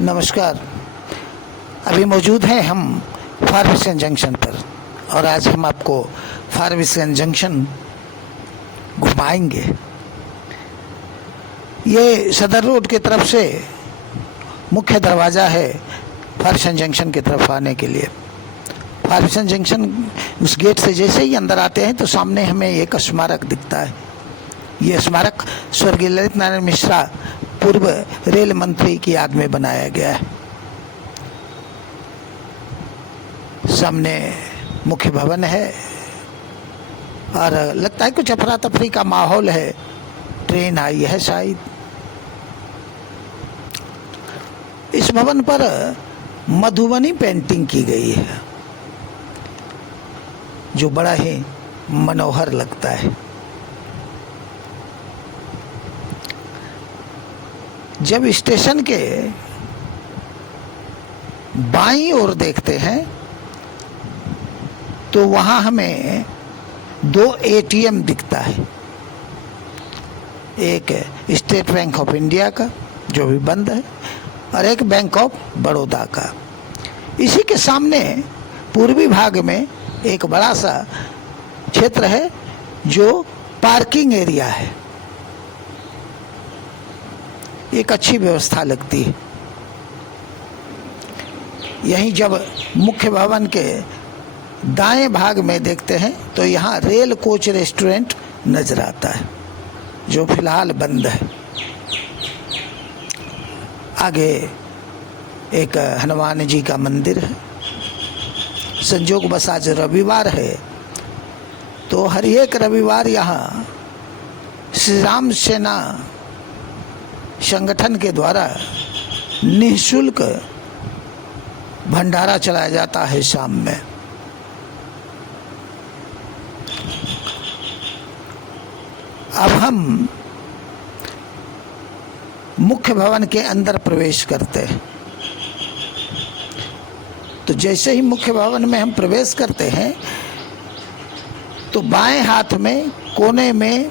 नमस्कार। अभी मौजूद हैं हम फार्मेसन जंक्शन पर और आज हम आपको फार्मेसन जंक्शन घुमाएंगे। ये सदर रोड की तरफ से मुख्य दरवाज़ा है फार्मेसन जंक्शन की तरफ आने के लिए। फार्मेसन जंक्शन उस गेट से जैसे ही अंदर आते हैं तो सामने हमें एक स्मारक दिखता है। ये स्मारक स्वर्गीय ललित नारायण मिश्रा पूर्व रेल मंत्री की याद में बनाया गया है। सामने मुख्य भवन है और लगता है कुछ अफरा तफरी का माहौल है। ट्रेन आई है शायद। इस भवन पर मधुबनी पेंटिंग की गई है जो बड़ा ही मनोहर लगता है। जब स्टेशन के बाईं ओर देखते हैं तो वहां हमें दो एटीएम दिखता है। एक स्टेट बैंक ऑफ इंडिया का जो भी बंद है और एक बैंक ऑफ बड़ौदा का। इसी के सामने पूर्वी भाग में एक बड़ा सा क्षेत्र है जो पार्किंग एरिया है। एक अच्छी व्यवस्था लगती है। यहीं जब मुख्य भवन के दाएं भाग में देखते हैं तो यहाँ रेल कोच रेस्टोरेंट नजर आता है जो फिलहाल बंद है। आगे एक हनुमान जी का मंदिर है। संजोग बस आज रविवार है तो हर एक रविवार यहाँ श्री राम सेना संगठन के द्वारा निःशुल्क भंडारा चलाया जाता है शाम में। अब हम मुख्य भवन के अंदर प्रवेश करते हैं तो जैसे ही मुख्य भवन में हम प्रवेश करते हैं तो बाएं हाथ में कोने में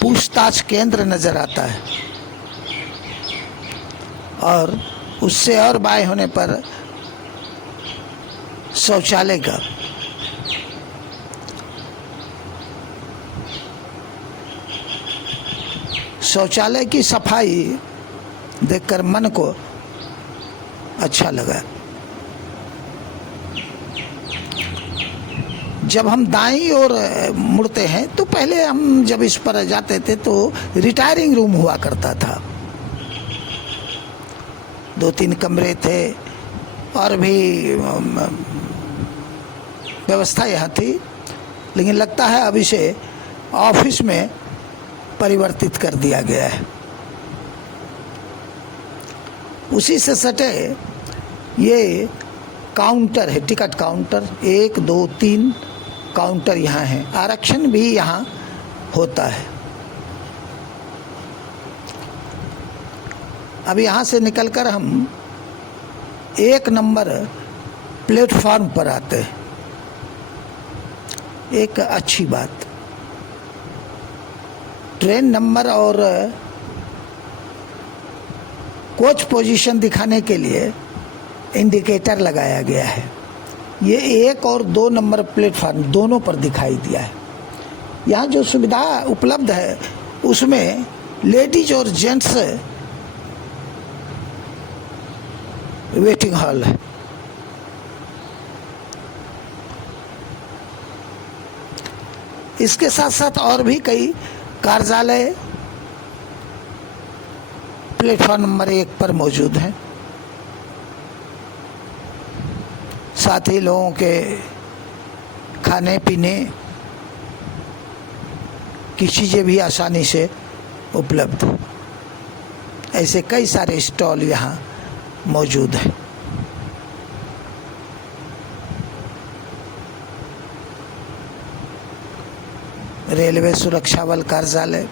पूछताछ केंद्र नजर आता है और उससे और बाएं होने पर शौचालय का। शौचालय की सफाई देखकर मन को अच्छा लगा। जब हम दाईं ओर मुड़ते हैं तो पहले हम जब इस पर जाते थे तो रिटायरिंग रूम हुआ करता था। 2-3 कमरे थे और भी व्यवस्था यहाँ थी, लेकिन लगता है अब इसे ऑफिस में परिवर्तित कर दिया गया है। उसी से सटे ये काउंटर है, टिकट काउंटर। 1, 2, 3 काउंटर यहाँ है। आरक्षण भी यहाँ होता है। अब यहाँ से निकलकर हम 1 नंबर प्लेटफॉर्म पर आते हैं। एक अच्छी बात, ट्रेन नंबर और कोच पोजीशन दिखाने के लिए इंडिकेटर लगाया गया है। ये 1 और 2 नंबर प्लेटफार्म दोनों पर दिखाई दिया है। यहाँ जो सुविधा उपलब्ध है उसमें लेडीज और जेंट्स वेटिंग हॉल है। इसके साथ साथ और भी कई कार्यालय प्लेटफॉर्म नंबर 1 पर मौजूद हैं। साथ ही लोगों के खाने पीने की चीज़ें भी आसानी से उपलब्ध। ऐसे कई सारे स्टॉल यहाँ मौजूद हैं। रेलवे सुरक्षा बल कार्यालय,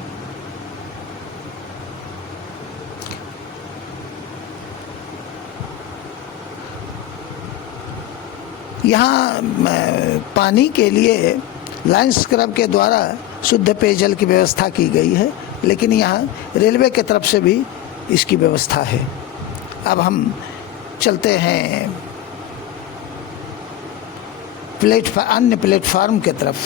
यहाँ पानी के लिए लायंस क्लब के द्वारा शुद्ध पेयजल की व्यवस्था की गई है, लेकिन यहाँ रेलवे के तरफ से भी इसकी व्यवस्था है। अब हम चलते हैं अन्य प्लेटफार्म के तरफ।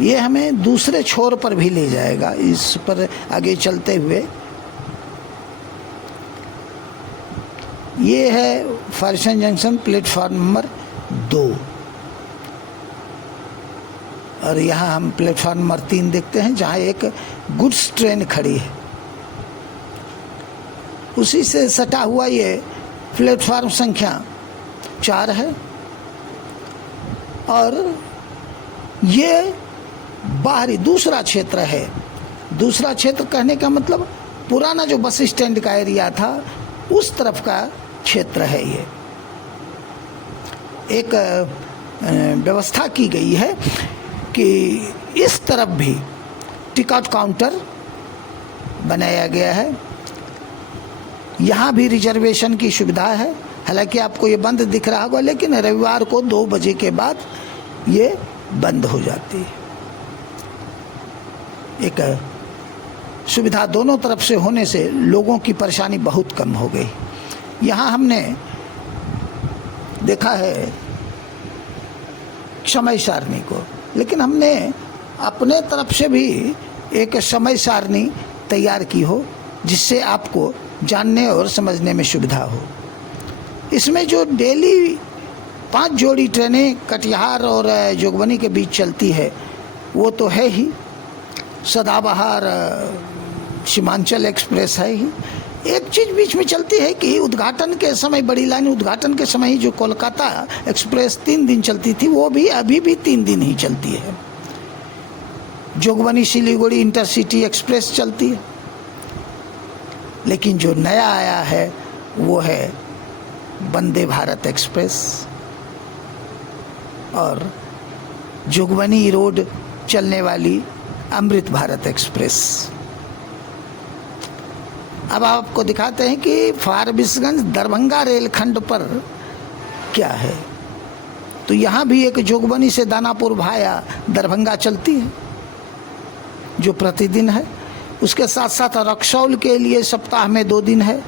ये हमें दूसरे छोर पर भी ले जाएगा। इस पर आगे चलते हुए ये है फॉरबिसन जंक्शन प्लेटफार्म नंबर 2 और यहाँ हम प्लेटफार्म नंबर 3 देखते हैं जहाँ एक गुड्स ट्रेन खड़ी है। उसी से सटा हुआ ये प्लेटफार्म संख्या 4 है और ये बाहरी दूसरा क्षेत्र है। दूसरा क्षेत्र कहने का मतलब पुराना जो बस स्टैंड का एरिया था उस तरफ का क्षेत्र है। ये एक व्यवस्था की गई है कि इस तरफ भी टिकट काउंटर बनाया गया है। यहाँ भी रिजर्वेशन की सुविधा है। हालांकि आपको ये बंद दिख रहा होगा, लेकिन रविवार को 2 बजे के बाद ये बंद हो जाती है। एक सुविधा दोनों तरफ से होने से लोगों की परेशानी बहुत कम हो गई। यहाँ हमने देखा है समय सारणी को, लेकिन हमने अपने तरफ से भी एक समय सारणी तैयार की हो जिससे आपको जानने और समझने में सुविधा हो। इसमें जो डेली 5 जोड़ी ट्रेनें कटिहार और जोगबनी के बीच चलती है वो तो है ही। सदाबहार सीमांचल एक्सप्रेस है ही। एक चीज़ बीच में चलती है कि उद्घाटन के समय, बड़ी लाइन उद्घाटन के समय ही जो कोलकाता एक्सप्रेस 3 दिन चलती थी वो भी अभी भी 3 दिन ही चलती है। जोगबनी सिलीगुड़ी इंटरसिटी एक्सप्रेस चलती है। लेकिन जो नया आया है वो है वंदे भारत एक्सप्रेस और जोगबनी रोड चलने वाली अमृत भारत एक्सप्रेस। अब आपको दिखाते हैं कि फारबिसगंज दरभंगा रेलखंड पर क्या है। तो यहाँ भी एक जोगबनी से दानापुर भाया दरभंगा चलती है जो प्रतिदिन है। उसके साथ साथ रक्सौल के लिए सप्ताह में 2 दिन है।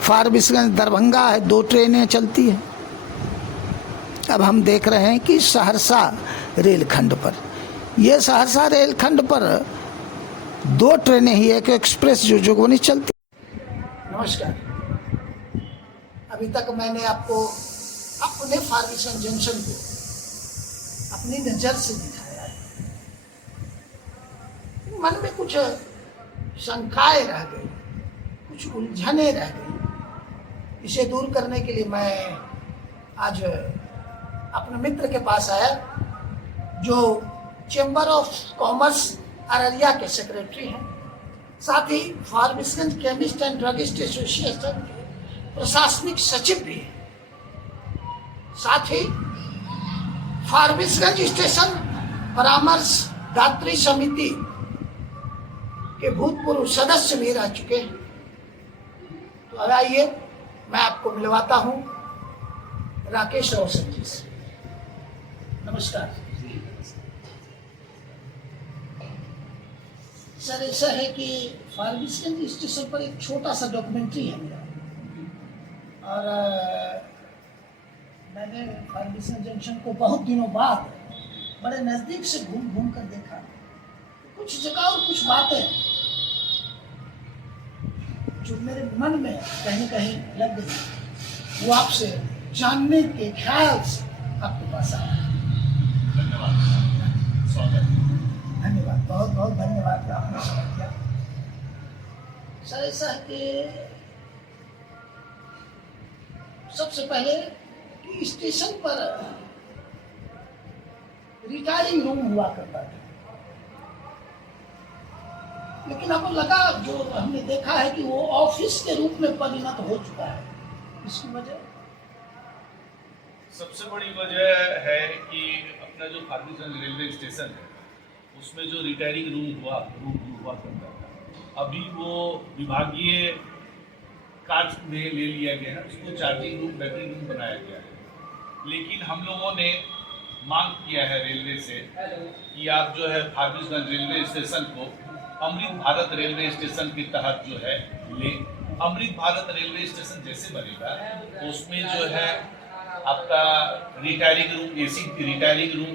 फारबिसगंज दरभंगा है, 2 ट्रेनें चलती हैं। अब हम देख रहे हैं कि सहरसा रेलखंड पर, यह सहरसा रेलखंड पर 2 ट्रेनें ही, एक एक्सप्रेस जो जोगबनी चलती। नमस्कार। अभी तक मैंने आपको अपने फारबिसन जंक्शन को अपनी नज़र से दिखाया है। मन में कुछ शंकाएं रह गई, कुछ उलझने रह गई। इसे दूर करने के लिए मैं आज अपने मित्र के पास आया जो चैम्बर ऑफ कॉमर्स अररिया के सेक्रेटरी हैं, साथ ही Forbesganj chemist and druggist association के प्रशासनिक सचिव भी हैं, साथ ही फारबिसगंज स्टेशन परामर्श दात्री समिति के भूतपूर्व सदस्य भी रह चुके हैं। तो अब आइए मैं आपको मिलवाता हूं राकेश रोशन जी से। नमस्कार सर। ऐसा है कि फारबिसगंज स्टेशन पर एक छोटा सा डॉक्यूमेंट्री है मेरा, और मैंने फारबिसगंज जंक्शन को बहुत दिनों बाद बड़े नज़दीक से घूम घूम कर देखा। कुछ जगह और कुछ बातें जो मेरे मन में कहीं कहीं लग गई, वो आपसे जानने के ख्याल से आपके पास आया। धन्यवाद, स्वागत। धन्यवाद, बहुत बहुत धन्यवाद कि आपने समय दिया। सर ऐसा है कि सबसे पहले कि स्टेशन पर रिटायरिंग रूम हुआ करता था, लेकिन अब लगा, जो हमने देखा है कि वो ऑफिस के रूप में परिणत हो चुका है। इसकी वजह सबसे बड़ी वजह है कि अपना जो फारबिसगंज रेलवे स्टेशन है उसमें जो रिटायरिंग रूम हुआ करता था, अभी वो विभागीय कार्य में ले लिया गया है। उसको चार्जिंग रूम, बैटरी रूम बनाया गया है। लेकिन हम लोगों ने मांग किया है रेलवे से कि आप जो है फारबिसगंज रेलवे स्टेशन को अमृत भारत रेलवे स्टेशन के तहत जो है ले। अमृत भारत रेलवे स्टेशन जैसे बनेगा तो उसमें जो है आपका retiring room, AC retiring room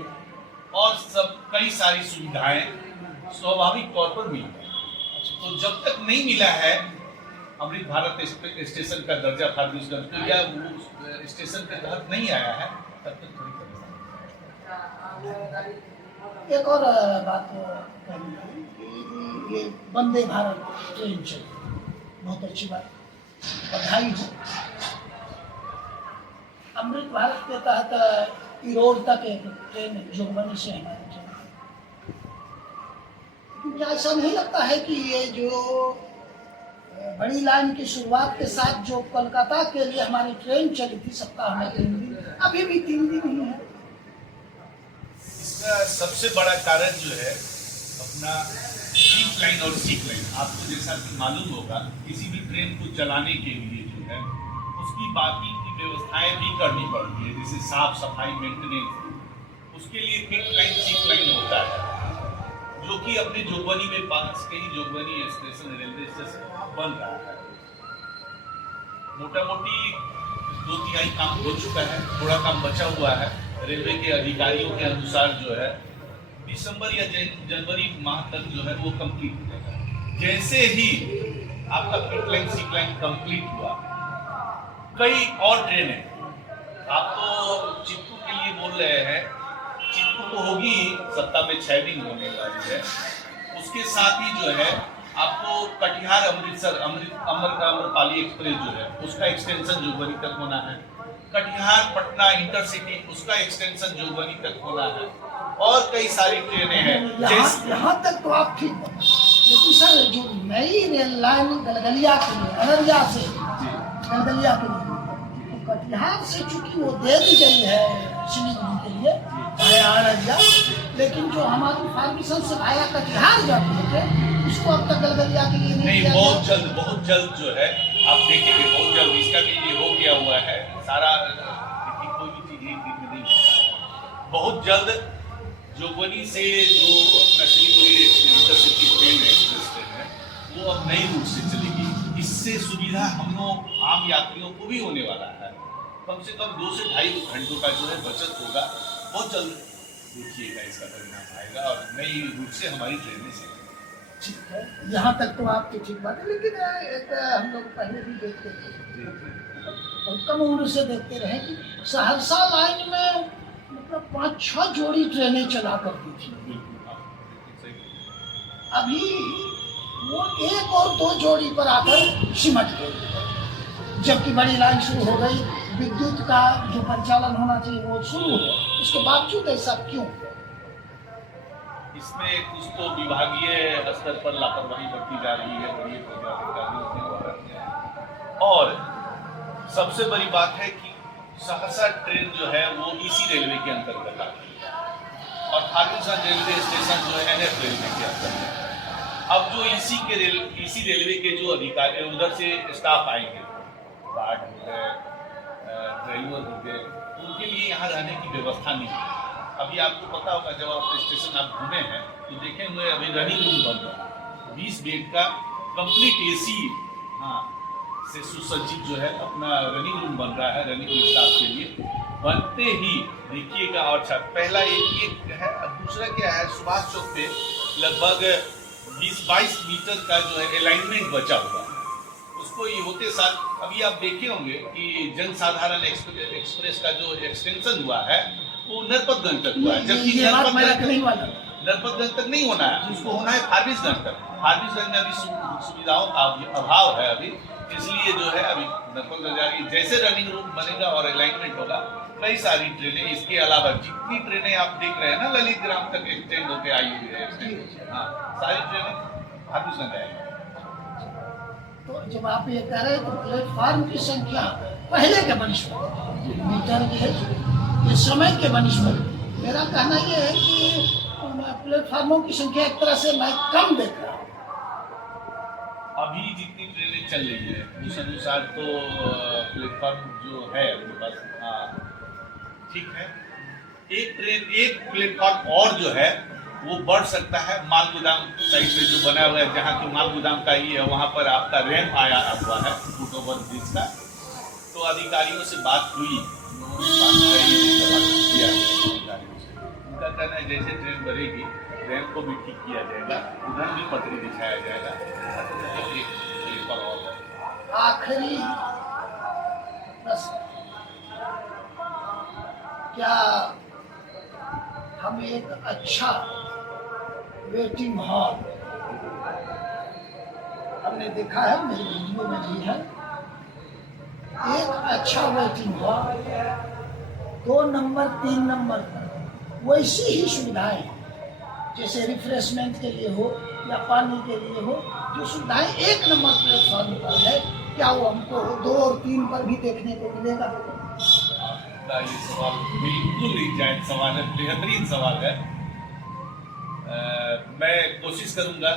और सब कई सारी सुविधाएं स्वाभाविक तौर पर मिलेंगी। तो जब तक नहीं मिला है अमृत भारत स्टेशन का दर्जा फारबिसगंज को या वो स्टेशन के तहत नहीं आया है तब तक थोड़ी परेशानी। एक और बात करनी है कि ये वंदे भारत ट्रेन चली, बहुत अच्छी बात, बधाई हो। अमृत भारत के तहत इरोड तक एक ट्रेन जोगबनी से हमारी चली। क्या ऐसा नहीं लगता है कि ये जो बड़ी लाइन की शुरुआत के साथ जो कोलकाता के लिए हमारी ट्रेन चली थी सप्ताह में 3 दिन, अभी भी 3 दिन ही है? इसका सबसे बड़ा कारण जो है अपना लीफ लाइन और सीक लाइन। आपको जैसा कि मालूम होगा किसी भी ट्रेन को चलाने के लिए जो है उसकी बाकी की व्यवस्थाएं भी करनी पड़ती है, जैसे साफ सफाई, मेंटेनेंस। उसके लिए लीफ लाइन सीक लाइन होता है जो कि अपने जोगबनी में पास के ही जोगबनी स्टेशन रेलवे स्टेशन बन रहा है। मोटा मोटी 2/3 काम हो चुका है, थोड़ा काम बचा हुआ है। रेलवे के अधिकारियों के अनुसार जो है दिसंबर या जनवरी माह तक जो है वो कंप्लीट हो जाएगा। जैसे ही आपका पिट लाइन सीक लाइन कंप्लीट हुआ, कई और ट्रेनें आप तो चित्तू के लिए बोल रहे हैं, चित्तू तो होगी सप्ताह में 6 दिन होने वाली है। उसके साथ ही जो है आपको कटिहार अमृतसर अमरपाली एक्सप्रेस जो है उसका एक्सटेंशन जोगबनी तक होना है। कटिहार पटना इंटरसिटी उसका एक्सटेंशन जोगबनी तक होना है और कई सारी ट्रेनें हैं। यहाँ तक तो आप ठीक है, लेकिन सर जो नई रेल लाइन गलगलिया के लिए, अररिया से गलगलिया के लिए, तो कटिहार से चूंकि वो दे दी गई है सिलीगुड़ी के लिए भाया अररिया, लेकिन जो हमारी फारबिसगंज से भाया कटिहार जाती है उसको अब तक गलगलिया के लिए नहीं, बहुत जल्द जो है आप देखेंगे, बहुत जल्द इसका भी ये हो गया हुआ है सारा। कोई भी चीज एक दिन में नहीं होता है, बहुत जल्द जोगबनी से जो अपना Siliguri intercity train express train है वो अब नई रूट से चलेगी। इससे सुविधा हम लोग आम यात्रियों को भी होने वाला है। कम से कम 2 से 2.5 घंटों का जो है बचत होगा। बहुत जल्द देखिएगा इसका परिणाम आएगा और नई रूट से हमारी ट्रेनें चलेंगी। ठीक है, यहाँ तक तो आपकी ठीक बात है, लेकिन एक हम लोग पहले भी देखते थे, बहुत कम उम्र से देखते रहे कि सहरसा लाइन में मतलब 5-6 जोड़ी ट्रेनें चला करती थी। अभी वो 1 और 2 जोड़ी पर आकर सिमट गई, जबकि बड़ी लाइन शुरू हो गई, विद्युत का जो परिचालन होना चाहिए वो शुरू हो, उसके बावजूद ऐसा क्यों? इसमें कुछ तो विभागीय स्तर पर लापरवाही बरती जा रही है, बड़ी और सबसे बड़ी बात है कि सहरसा ट्रेन जो है वो इसी रेलवे के अंतर्गत आती है और फारबिसगंज रेलवे स्टेशन जो है NF रेलवे के अंतर्गत। अब जो इसी रेलवे के जो अधिकारी उधर से स्टाफ आएंगे, गार्ड हो गए, ड्राइवर हो गए, उनके लिए यहाँ रहने की व्यवस्था नहीं है। अभी आपको पता होगा जब आप स्टेशन आप घूमे हैं तो देखे हुए अभी रनिंग रूम बन रहा है, 20 बेड का कंप्लीट AC से सुसज्जित जो है अपना रनिंग रूम बन रहा है रनिंग स्टाफ के लिए। बनते ही देखिएगा, और अच्छा पहला एक है, अब दूसरा क्या है, सुभाष चौक पे लगभग 20-22 मीटर का जो है अलाइनमेंट बचा हुआ है। उसको ये होते साथ अभी आप देखे होंगे कि जनसाधारण एक्सप्रेस का जो एक्सटेंशन हुआ है वो नरपतगंज तक हुआ है, जबकि नरपतगंज तक नहीं होना है, उसको होना है फारबिसगंज तक। फारबिसगंज में अभी सुविधाओं का अभाव है अभी, इसलिए जो है अभी नरपतगंज जा रही है। जैसे रनिंग रूम बनेगा और अलाइनमेंट होगा, कई सारी ट्रेनें इसके अलावा जितनी ट्रेनें आप देख रहे हैं ना ललित ग्राम तक एक्सटेंड होकर आई हुई है, सारी ट्रेनें फारबिसगंज आएंगी। तो जब आप ये कह रहे हैं तो प्लेटफार्म की संख्या पहले के बनिस्पत मीटर की ये समय के बनिस्पत, मेरा कहना ये है कि प्लेटफार्मों की संख्या एक तरह से मैं कम देख रहा हूँ। अभी जितनी ट्रेनें चल रही है उस अनुसार तो प्लेटफार्म जो है अपने पास ठीक है। एक प्लेटफॉर्म और जो है वो बढ़ सकता है। माल गोदाम साइड में जो बना हुआ है, जहाँ की माल गोदाम का ही है, वहाँ पर आपका रैंप आया हुआ है फुट ओवर ब्रिज का। तो अधिकारियों से बात हुई, उन्होंने बात किया अधिकारियों से। उनका कहना है जैसे ट्रेन बढ़ेगी रैंप को भी ठीक किया जाएगा, उधर भी पटरी दिखाया जाएगा। एक पर और आखिरी प्रश्न, क्या हम एक अच्छा वेटिंग हॉल, हमने देखा है मेरे वीडियो में भी है, एक अच्छा वेटिंग हॉल 2 नंबर 3 नंबर पर वैसी ही सुविधाएं जैसे रिफ्रेशमेंट के लिए हो या पानी के लिए हो, जो सुविधाएं 1 नंबर प्लेटफॉर्म पर है, क्या वो हमको 2 और 3 पर भी देखने को मिलेगा? ये सवाल बिल्कुल एग्जैक्ट सवाल है, बेहतरीन सवाल है। मैं कोशिश करूंगा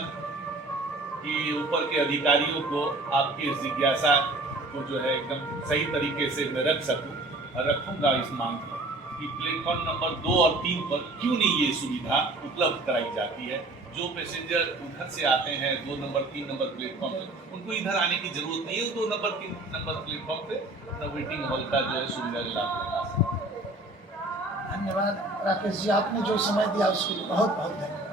कि ऊपर के अधिकारियों को आपकी इस जिज्ञासा को जो है एकदम सही तरीके से मैं रख सकूं, और रखूंगा इस मांग को कि प्लेटफॉर्म नंबर 2 और 3 पर क्यों नहीं ये सुविधा उपलब्ध कराई जाती है। जो पैसेंजर उधर से आते हैं 2 नंबर 3 नंबर प्लेटफॉर्म पे, उनको इधर आने की जरूरत नहीं है। 2 नंबर 3 नंबर प्लेटफॉर्म पे अपना वेटिंग हॉल का जो है सुविधा लाभ लेना। धन्यवाद राकेश जी, आपने जो समय दिया उसके लिए बहुत बहुत धन्यवाद।